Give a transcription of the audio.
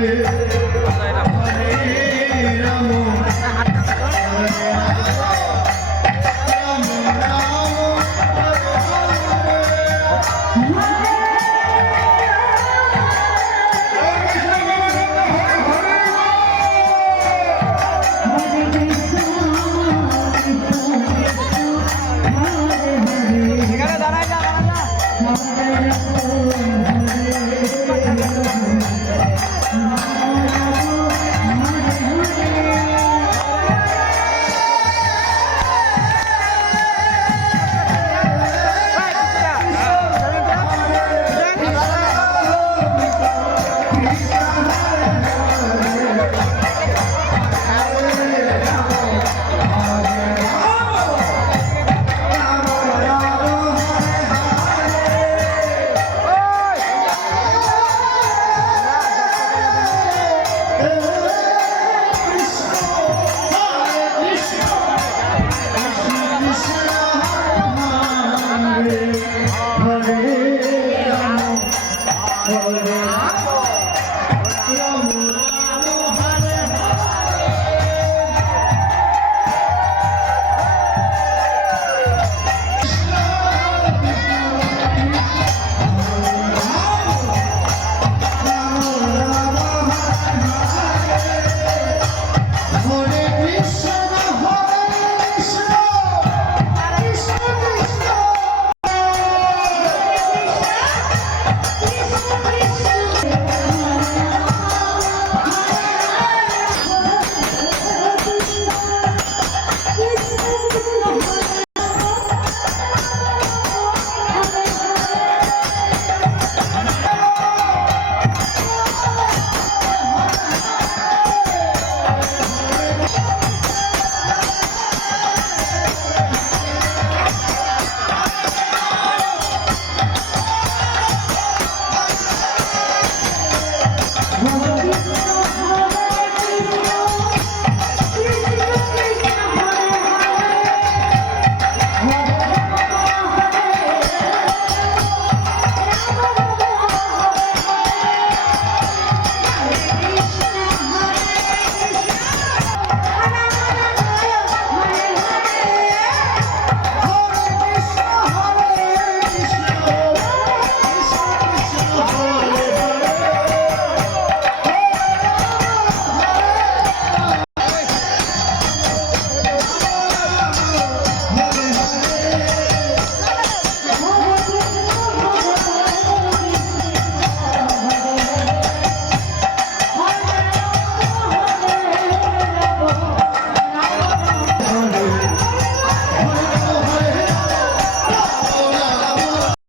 Hey!